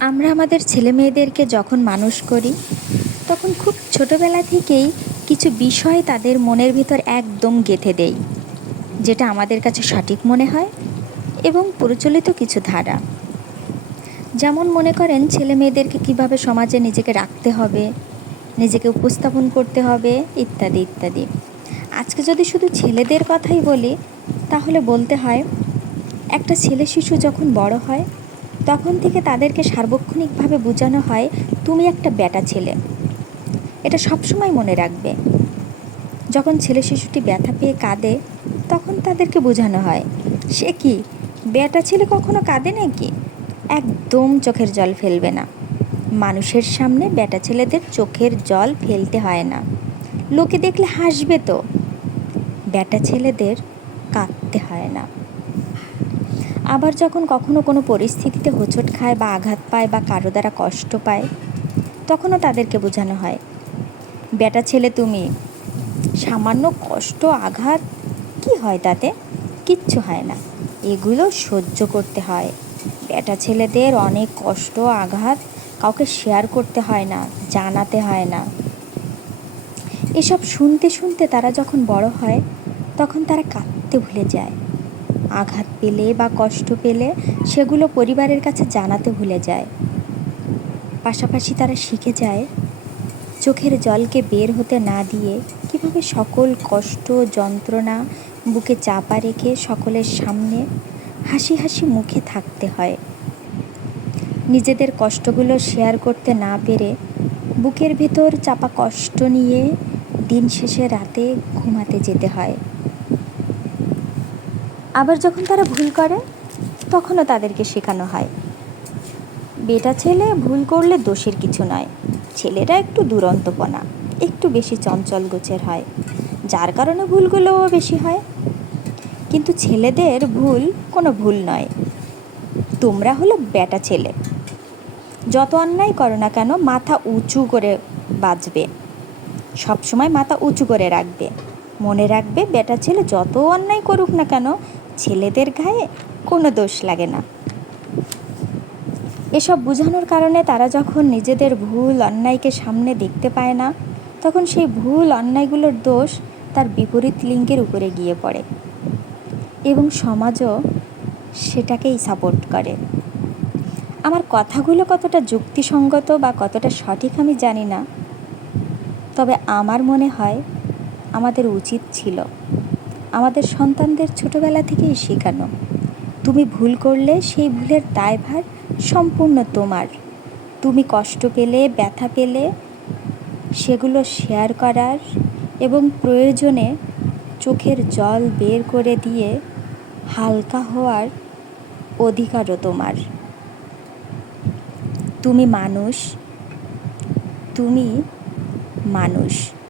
আমরা আমাদের ছেলে মেয়েদেরকে যখন মানুষ করি, তখন খুব ছোটোবেলা থেকেই কিছু বিষয় তাদের মনের ভিতর একদম গেঁথে দেই, যেটা আমাদের কাছে সঠিক মনে হয় এবং প্রচলিত কিছু ধারা। যেমন মনে করেন, ছেলে মেয়েদেরকে কীভাবে সমাজে নিজেকে রাখতে হবে, নিজেকে উপস্থাপন করতে হবে, ইত্যাদি ইত্যাদি। আজকে যদি শুধু ছেলেদের কথাই বলি, তাহলে বলতে হয়, একটা ছেলে শিশু যখন বড় হয় তখন থেকে তাদেরকে সার্বক্ষণিকভাবে বোঝানো হয়, তুমি একটা বেটা ছেলে। এটা সবসময় মনে রাখবে। যখন ছেলে শিশুটি ব্যথা পেয়ে কাঁদে, তখন তাদেরকে বোঝানো হয়, সে কি বেটা ছেলে কখনো কাঁদে নাকি? একদম চোখের জল ফেলবে না। মানুষের সামনে বেটা ছেলেদের চোখের জল ফেলতে হয় না। লোকে দেখলে হাসবে তো। বেটা ছেলেদের কাঁদতে হয় না। আবার যখন কখনো কোনো পরিস্থিতিতে হোঁচট খায় বা আঘাত পায় বা কারও দ্বারা কষ্ট পায়, তখনও তাদেরকে বোঝানো হয়, বেটা ছেলে তুমি, সামান্য কষ্ট, আঘাত, কি হয় তাতে? কিচ্ছু হয় না। এগুলো সহ্য করতে হয়। বেটা ছেলেদের অনেক কষ্ট, আঘাত কাউকে শেয়ার করতে হয় না, জানাতে হয় না। এসব শুনতে শুনতে তারা যখন বড় হয়, তখন তারা কাঁদতে ভুলে যায়। আঘাত পেলে বা কষ্ট পেলে সেগুলো পরিবারের কাছে জানাতে ভুলে যায়। পাশাপাশি তারা শিখে যায়, চোখের জলকে বের হতে না দিয়ে কীভাবে সকল কষ্ট, যন্ত্রণা বুকে চাপা রেখে সকলের সামনে হাসি হাসি মুখে থাকতে হয়। নিজেদের কষ্টগুলো শেয়ার করতে না পেরে বুকের ভেতর চাপা কষ্ট নিয়ে দিন শেষে রাতে ঘুমাতে যেতে হয়। আবার যখন তারা ভুল করে, তখনও তাদেরকে শেখানো হয়। বেটা ছেলে ভুল করলে দোষের কিছু নয়। ছেলেরা একটু দুরন্তপনা, একটু বেশি চঞ্চল গোছের হয়। যার কারণে ভুলগুলোও বেশি হয়। কিন্তু ছেলেদের ভুল কোনো ভুল নয়। তোমরা হলো বেটা ছেলে। যত অন্যায় করো না কেন, মাথা উঁচু করে বাঁচবে সবসময় মাথা উঁচু করে রাখবে। মনে রাখবে বেটা ছেলে যত অন্যায় করুক না কেন ছেলেদের গায়ে কোনো দোষ লাগে না। এসব বোঝানোর কারণে তারা যখন নিজেদের ভুল, অন্যায়কে সামনে দেখতে পায় না, তখন সেই ভুল, অন্যায়গুলোর দোষ তার বিপরীত লিঙ্গের উপরে গিয়ে পড়ে এবং সমাজও সেটাকেই সাপোর্ট করে। আমার কথাগুলো কতটা যুক্তিসঙ্গত বা কতটা সঠিক আমি জানি না, তবে আমার মনে হয় আমাদের উচিত ছিল আমাদের সন্তানদের ছোটোবেলা থেকেই শেখানো। তুমি ভুল করলে সেই ভুলের দায়ভার সম্পূর্ণ তোমার। তুমি কষ্ট পেলে, ব্যথা পেলে, সেগুলো শেয়ার করার এবং প্রয়োজনে চোখের জল বের করে দিয়ে হালকা হওয়ার অধিকারও তোমার। তুমি মানুষ তুমি মানুষ।